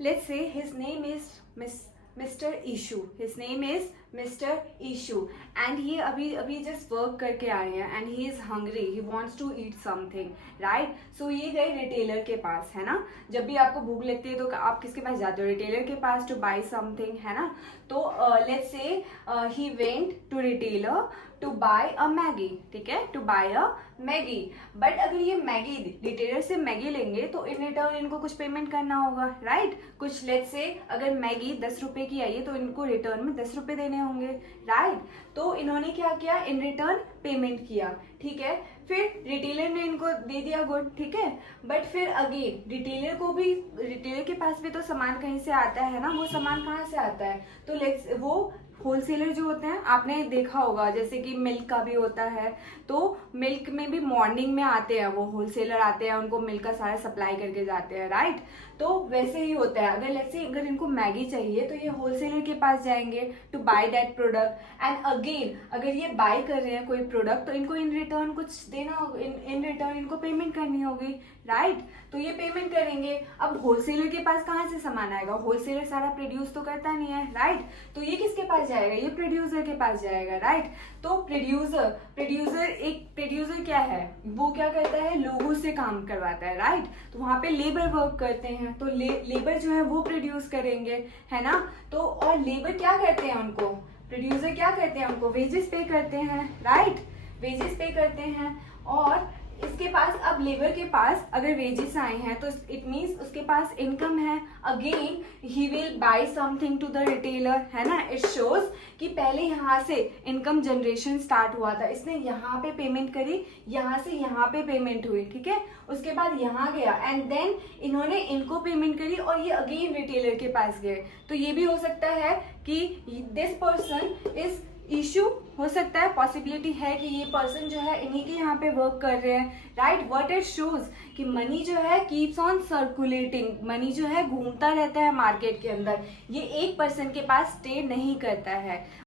let's say his name is Mr. Ishu. His name is Mr. Ishu and ये अभी just work करके आए हैं and he is hungry. He wants to eat something, right? So ये गए retailer के पास, है ना? जब भी आपको भूख लगती है तो आप किसके पास जाते हो? retailer के पास to buy something, है ना? तो let's say he went to retailer to buy a Maggie, ठीक है? To buy a Maggie. But अगर ये मैगी रिटेलर से मैगी लेंगे तो इन रिटर्न इनको कुछ पेमेंट करना होगा, राइट? कुछ लेट्स से अगर मैगी 10 रुपए की आई है तो इनको रिटर्न में 10 रुपए देने होंगे, राइट? तो इन्होंने क्या किया, इन रिटर्न पेमेंट किया, ठीक है? फिर रिटेलर ने इनको दे दिया गुड, ठीक है? बट फिर अगेन रिटेलर के पास भी तो सामान कहीं से आता है ना, वो सामान कहाँ से आता है? तो लेट्स वो होलसेलर जो होते हैं, आपने देखा होगा जैसे कि मिल्क का भी होता है, तो मिल्क में भी मॉर्निंग में आते हैं, वो होलसेलर आते हैं, उनको मिल्क का सारा सप्लाई करके जाते हैं, राइट? तो वैसे ही होता है, अगर लेट्स से अगर इनको मैगी चाहिए तो ये होलसेलर के पास जाएंगे to buy that product and again अगर ये बाय कर रहे हैं कोई प्रोडक्ट तो इनको इन रिटर्न कुछ देना होगा, इन रिटर्न इनको पेमेंट करनी होगी, राइट? तो ये पेमेंट करेंगे। अब होलसेलर के पास कहाँ से सामान आएगा? होलसेलर सारा प्रोड्यूस तो करता नहीं है, राइट? तो ये किसके पास जाएगा? ये प्रोड्यूसर के पास जाएगा, राइट? तो प्रोड्यूसर क्या है? वो क्या करता है? लोगों से काम करवाता है, राइट? तो वहां पे लेबर वर्क करते हैं, तो लेबर जो है वो प्रोड्यूस करेंगे, है ना? तो और लेबर क्या करते हैं उनको? प्रोड्यूसर क्या करते हैं उनको? वेजेस पे करते हैं, राइट? वेजेस पे करते हैं। और इसके पास अब लेबर के पास अगर वेजेस आए हैं तो इट मीन्स उसके पास इनकम है, again he will buy something to the retailer, है ना? इट शोज कि पहले यहाँ से इनकम जनरेशन स्टार्ट हुआ था, इसने यहाँ पे पेमेंट करी, यहाँ से यहाँ पे पेमेंट हुई, ठीक है? उसके बाद यहाँ गया एंड देन इन्होंने इनको पेमेंट करी और ये अगेन रिटेलर के पास गए। तो ये भी हो सकता है कि दिस पर्सन इज इशू, हो सकता है, पॉसिबिलिटी है कि ये पर्सन जो है इन्हीं के यहाँ पे वर्क कर रहे हैं, राइट? व्हाट इट शोज कि मनी जो है कीप्स ऑन सर्कुलेटिंग, मनी जो है घूमता रहता है मार्केट के अंदर, ये एक पर्सन के पास स्टे नहीं करता है।